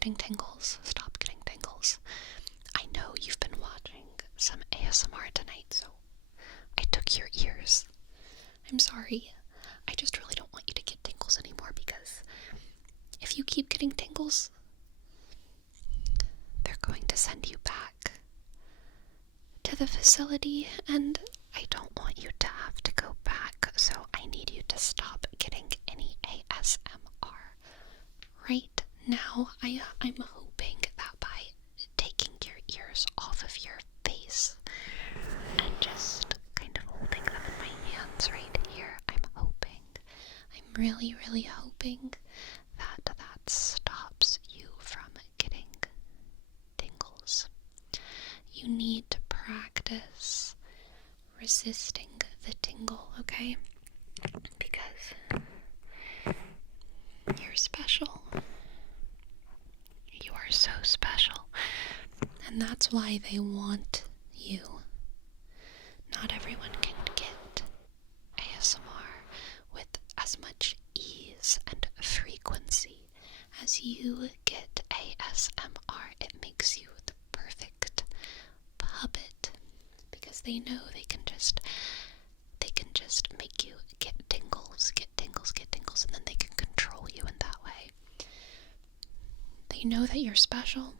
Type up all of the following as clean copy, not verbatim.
getting tingles. Stop getting tingles. I know you've been watching some ASMR tonight, so I took your ears. I'm sorry. I just really don't want you to get tingles anymore, because if you keep getting tingles, they're going to send you back to the facility, and I don't want you to have to go back, so I need you to stop getting any ASMR right now. I'm hoping that by taking your ears off of your face and just kind of holding them in my hands right here, I'm really, really hoping that that stops you from getting tingles. You need to practice resisting the tingle, okay? Because you're special. You are so special. And that's why they want you. Not everyone can get ASMR with as much ease and frequency as you get ASMR. It makes you the perfect puppet, because they know they can just make you get tingles, and then they can control you in that way. They know that you're special,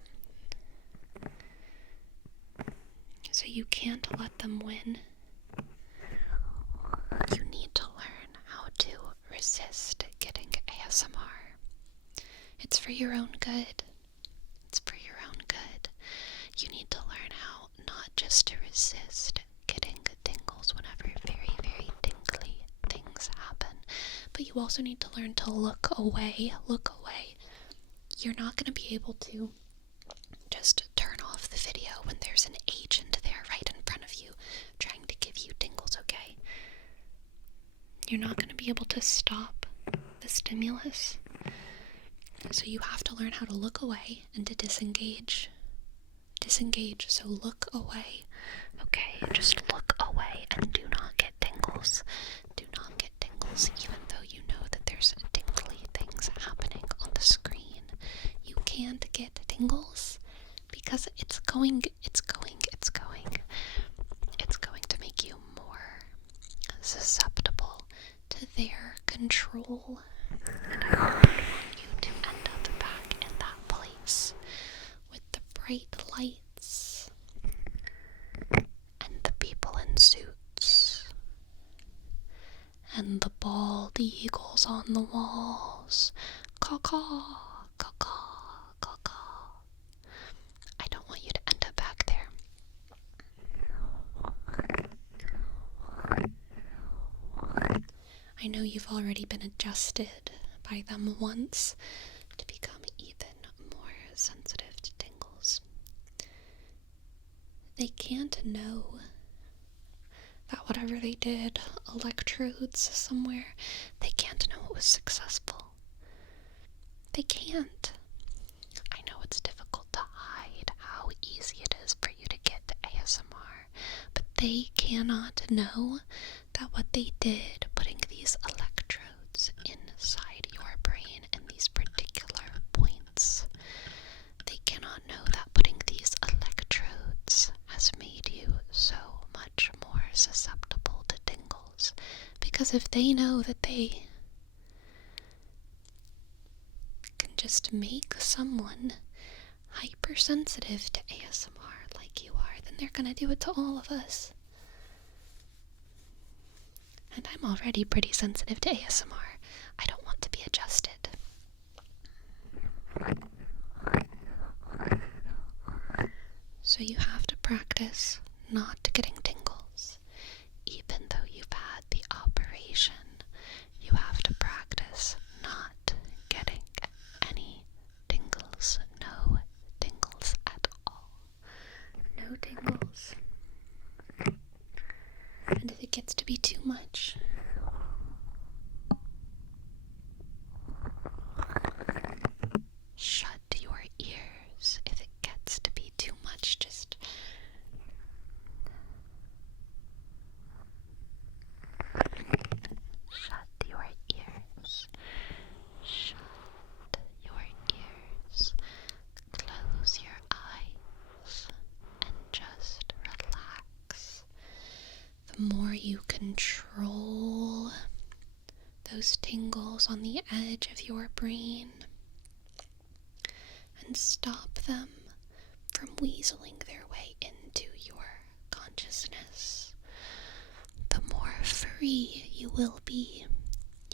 so you can't let them win. You need to learn how to resist getting ASMR. It's for your own good. It's for your own good. You need to learn how not just to resist getting tingles whenever very, very tingly things happen, but you also need to learn to look away. Look away. You're not going to be able to just turn off the video when there's an agent there right in front of you trying to give you tingles, okay? You're not going to be able to stop the stimulus. So you have to learn how to look away and to disengage. Disengage, so look away. Okay, just look away and do not get tingles. Do not get tingles, even though you know that there's tingly things happening on the screen. You can't get tingles because it's going to make you more susceptible to their control. And I don't want you to end up back in that place with the bright lights and the people in suits and the bald eagles on the walls. Caw-caw, caw-caw, caw-caw. I don't want you to end up back there. I know you've already been adjusted by them once to become even more sensitive to tingles. They can't know that whatever they did, electrodes somewhere, they can't know it was successful. They can't. I know it's difficult to hide how easy it is for you to get ASMR, but they cannot know that what they did, putting these electrodes inside your brain in these particular points, they cannot know that putting these electrodes has made you so much more susceptible to tingles. Because if they know that they can just make someone hypersensitive to ASMR like you are, then they're gonna do it to all of us. And I'm already pretty sensitive to ASMR. I don't want to be adjusted. So you have to practice not getting tingles. Even though you've had the operation, you have to practice not getting any tingles. No tingles at all. No tingles. And if it gets to be too much, shut your ears. If it gets to be too much, just shut your ears. Shut your ears. more you control those tingles on the edge of your brain and stop them from weaseling their way into your consciousness, the more free you will be.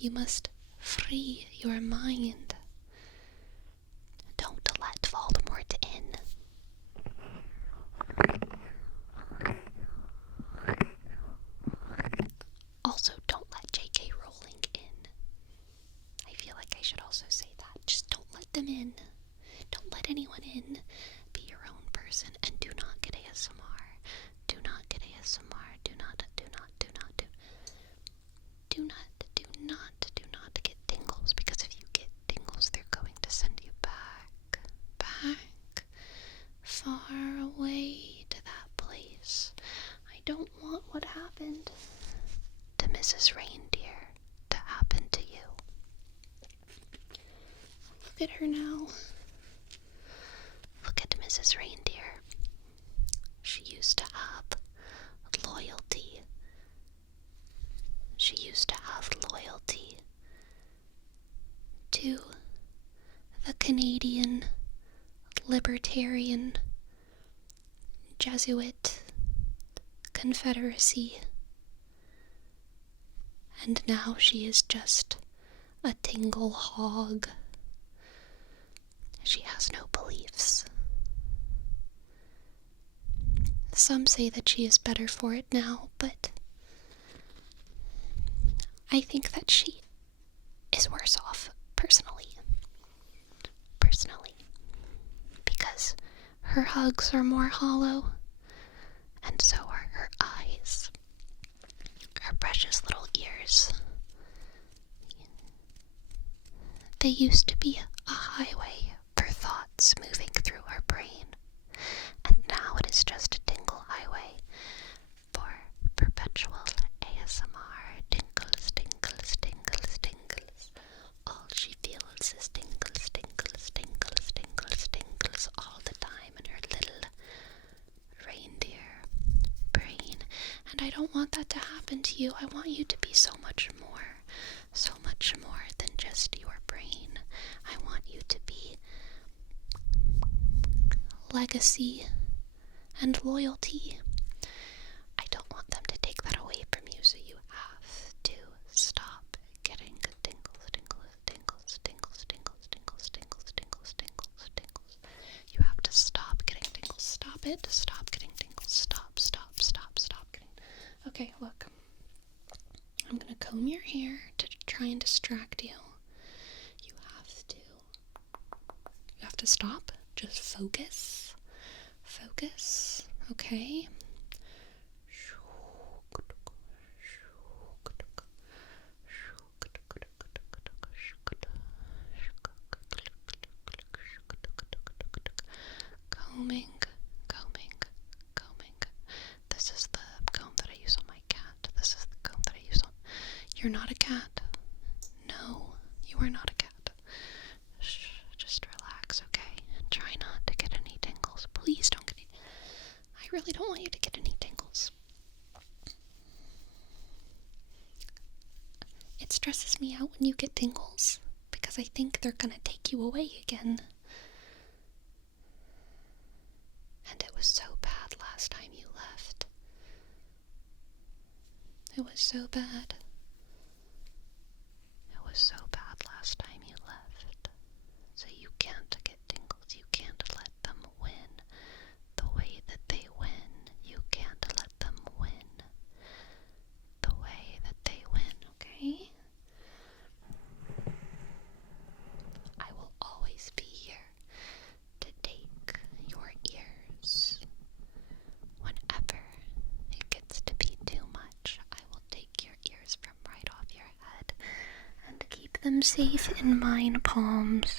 You must free your mind. Don't let Voldemort in. Also, don't let J.K. Rowling in. I feel like I should also say that. Just don't let them in. Don't let anyone in. Be your own person and do not get ASMR. Do not get ASMR. Do not get tingles, because if you get tingles, they're going to send you back, far away to that place. I don't want what happened to Mrs. Reindeer to happen to you. Look at her now. Look at Mrs. Reindeer. She used to have loyalty. She used to have loyalty to the Canadian Libertarian Jesuit Confederacy. And now she is just a tingle hog. She has no beliefs. Some say that she is better for it now, but I think that she is worse off, personally. Because her hugs are more hollow, and so are her eyes. Her precious little ears. They used to be a highway for thoughts moving through her brain, and now it is just a tingle highway for perpetual ASMR. Tingles, tingles, tingles, tingles. All she feels is tingles, tingles, tingles, tingles, tingles all the time in her little reindeer brain. And I don't want that to happen to you. I want you to be so much more than just your brain. I want you to be legacy and loyalty. I don't want them to take that away from you, so you have to stop getting tingles, tingles, tingles, tingles, tingles, tingles, tingles, tingles, tingles, tingles. You have to stop getting tingles. Stop it. Stop getting tingles. Stop getting. Okay, look. I'm gonna comb your hair to try and distract you. You have to stop. Just focus. Okay? Combing. This is the comb that I use on my cat. This is the comb that I use on... You're not a cat. No, you are not a cat. Shh, just relax, okay? And try not to get any tingles. Please don't get any... I really don't want you to get any tingles. It stresses me out when you get tingles, because I think they're gonna take you away again. And it was so bad last time you left. It was so bad. Last time you left. So you can't get tingles. You can't let them win the way that they win. You can't let them win the way that they win, okay? I will always be here to take your ears. Whenever it gets to be too much, I will take your ears from right off your head and keep them safe in mine palms.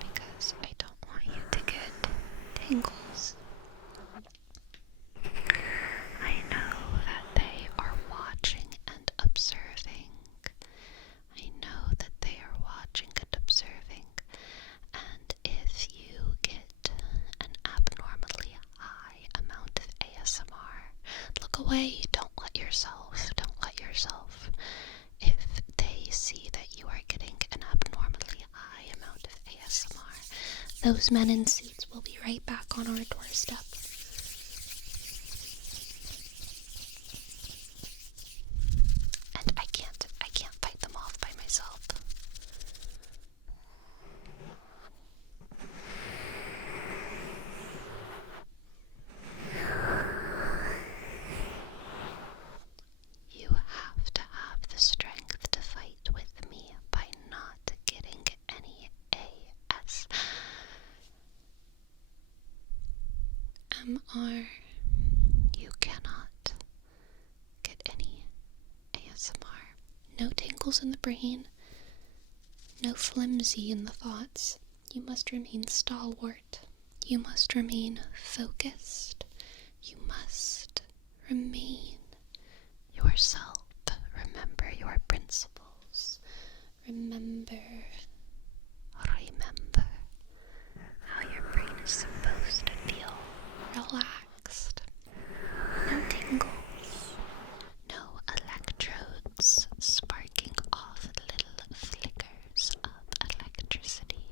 Because I don't want you to get tingles. I know that they are watching and observing. And if you get an abnormally high amount of ASMR, look Those men in suits will be right back on our doorstep. And I can't fight them off by myself. You have to have the strength to fight with me by not getting any ASMR. You cannot get any ASMR. No tingles in the brain. No flimsy in the thoughts. You must remain stalwart. You must remain focused. You must remain yourself. Remember your principles. Remember how your brain is supposed to feel relaxed. No tingles. No electrodes sparking off little flickers of electricity.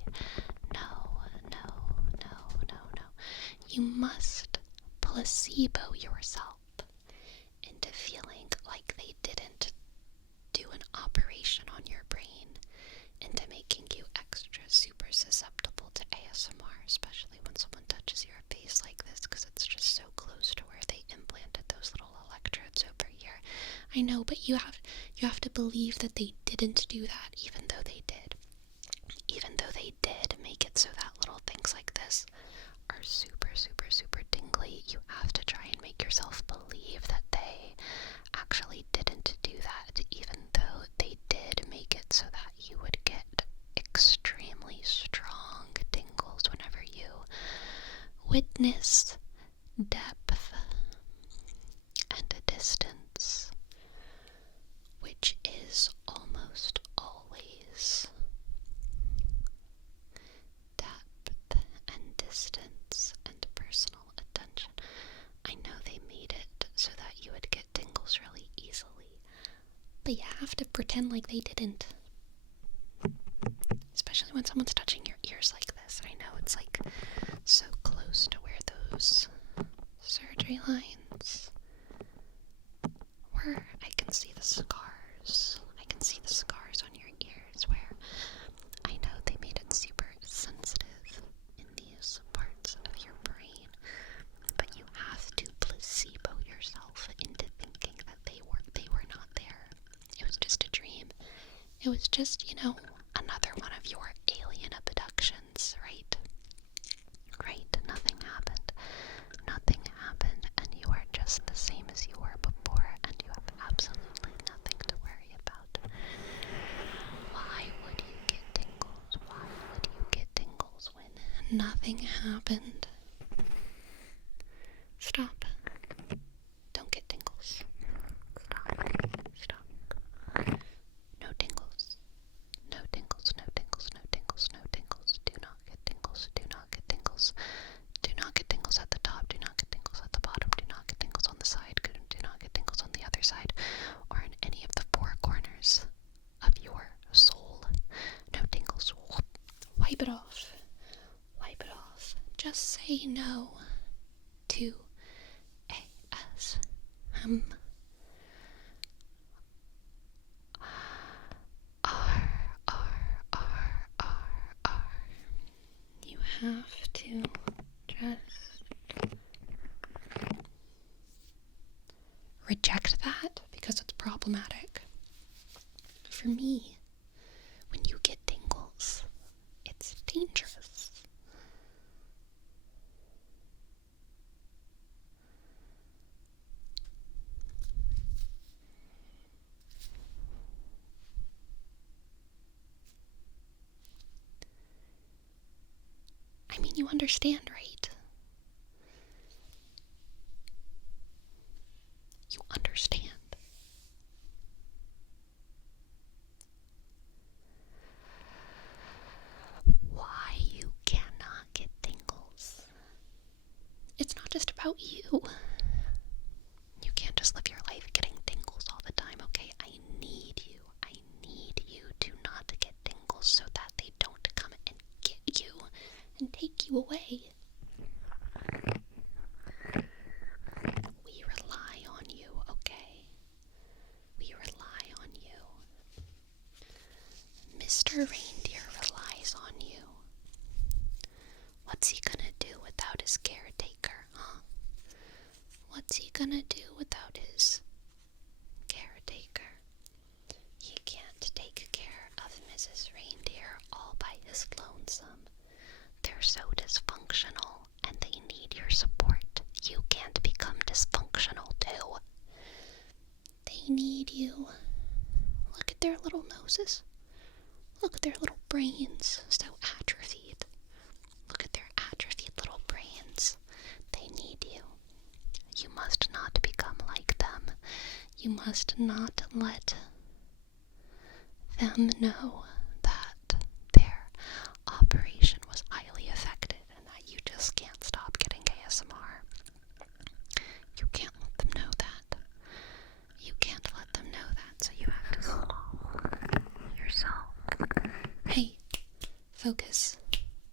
No. You must placebo yourself into feeling like they didn't do an operation on your brain, into making you extra super susceptible to ASMR, especially when someone touches your face like this, because it's just so close to where they implanted those little electrodes over here. I know, but you have to believe that they didn't do that, even though they did. Even though they did make it so that little things like this are super tingly, you have to try and make yourself believe that they actually didn't do that, even though they did make it so that you would get extremely strong tingles whenever you witness depth and a distance, which is almost always depth and distance and personal attention. I know they made it so that you would get tingles really easily, but you have to pretend like they didn't. Especially when someone's touching your ears like this. I know it's like so close to where those surgery lines were. I can see the scars. I can see the scars on your ears where I know they made it super sensitive in these parts of your brain. But you have to placebo yourself into thinking that they were not there. It was just a dream. It was just, another one of your alien abductions, right? Right, nothing happened. Nothing happened, and you are just the same as you were before, and you have absolutely nothing to worry about. Why would you get tingles? Why would you get tingles when nothing happened? Stop. Don't get tingles. Stop. No tingles. No tingles, no tingles, no tingles, no tingles. Do not get tingles. Do not get tingles. Do not get tingles at the top. Do not get tingles at the bottom. Do not get tingles on the side. Do not get tingles on the other side or in any of the four corners of your soul. No tingles. Wipe it off. Wipe it off. Just say no to ASMR. You have to just reject that because it's problematic. For me, when you get tingles, it's dangerous. I mean, you understand, right? You understand. Why you cannot get tingles. It's not just about you. You can't just live your life getting tingles all the time, okay? I need you to not get tingles so that they don't come and get you and take you away. We rely on you, okay? We rely on you. Mr. Reindeer relies on you. What's he gonna do without his caretaker, huh? What's he gonna do without his caretaker? He can't take care of Mrs. Reindeer all by his lonesome. They're so dysfunctional, and they need your support. You can't become dysfunctional, too. They need you. Look at their little noses. Look at their little brains, so atrophied. Look at their atrophied little brains. They need you. You must not become like them. You must not let them know that their operation was highly affected and that you just can't stop getting ASMR. You can't let them know that. You can't let them know that, so you have to stop yourself. Hey, focus.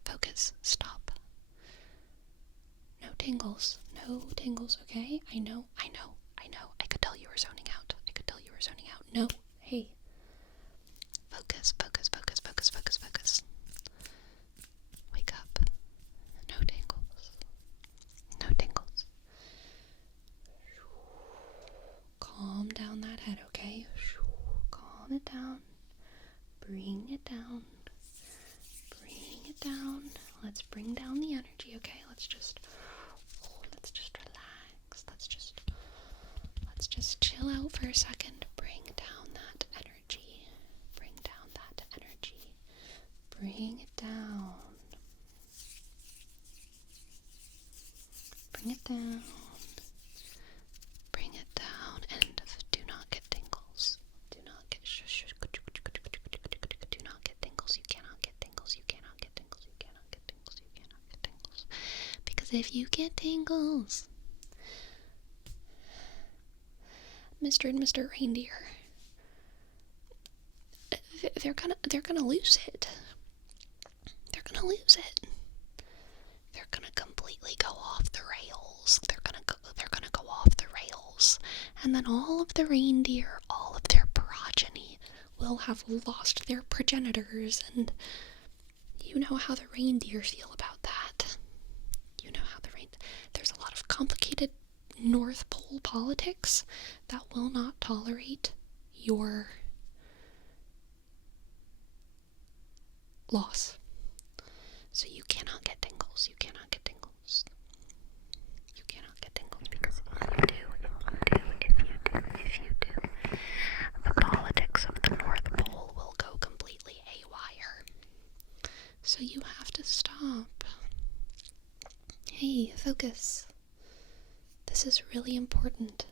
Focus. Stop. No tingles. No tingles, okay? I know. I could tell you were zoning out. No. Hey. Focus. Wake up. No tingles. No tingles. Calm down that head, okay? Calm it down. Bring it down. Let's bring down the energy, okay? Let's just relax. Let's just chill out for a second. Bring down that energy. Bring it down. Bring it down and do not get tingles. Do not get tingles. You cannot get tingles. Because if you get tingles, Mr. and Mr. Reindeer, they're gonna lose it. They're gonna completely go off the rails. They're gonna go off the rails. And then all of the reindeer, all of their progeny will have lost their progenitors, and you know how the reindeer feel about that. There's a lot of complicated North Pole politics that will not tolerate your loss. So you cannot get tingles. Because if you do, the politics of the North Pole will go completely haywire. So you have to stop. Hey, focus. This is really important.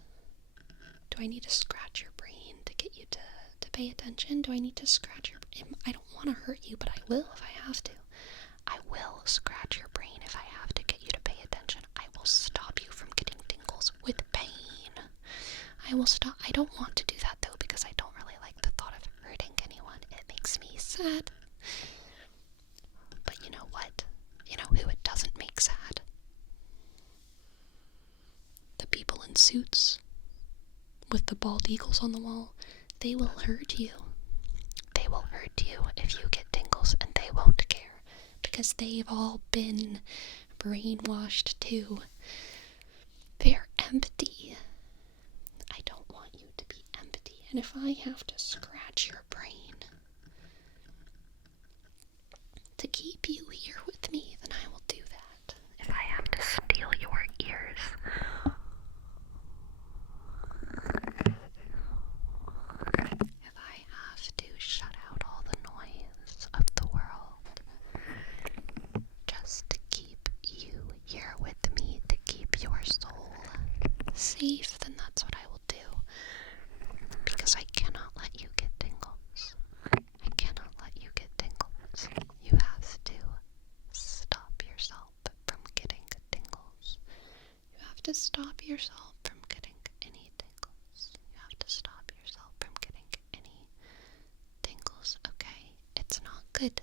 Do I need to scratch your brain to get you to pay attention? Do I need to scratch your brain? I don't want to hurt you, but I will if I have to. I will scratch your brain if I have to get you to pay attention. I will stop you from getting tingles with pain. I will stop. I don't want to do that though, because I don't really like the thought of hurting anyone. It makes me sad. But you know what? You know who it doesn't make sad? The people in suits with the bald eagles on the wall. They will hurt you. They will hurt you if you get tingles, and they won't care. Because they've all been brainwashed too. They're empty. I don't want you to be empty. And if I have to scratch your brain to keep you here with me, then I will do that. If I have to steal your ears, if I have to shut out all the noise of the world, just to keep you here with me, to keep your soul safe, then that's what I will do. Because I cannot let you get tingles. You have to stop yourself from getting tingles. You have to stop yourself from getting any tingles. Okay? It's not good.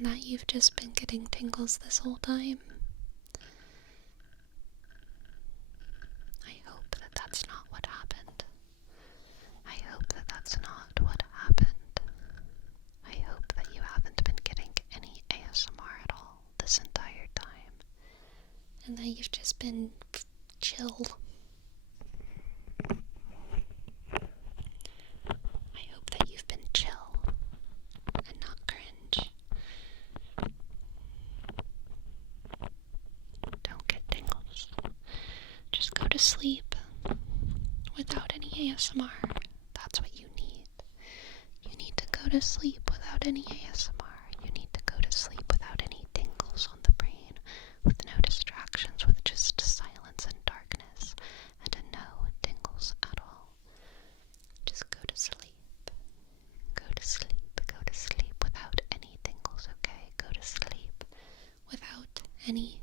and that you've just been getting tingles this whole time. I hope that that's not what happened. I hope that that's not what happened. I hope that you haven't been getting any ASMR at all this entire time, and that you've just been chill. I hope that you've been chill and not cringe. Don't get tingles. Just go to sleep without any ASMR. That's what you need. You need to go to sleep without any ASMR. You need to go to sleep without any tingles on the brain, with no distractions, with just silence and darkness, and no tingles at all. Just go to sleep. Go to sleep. Go to sleep without any tingles, okay? Go to sleep without any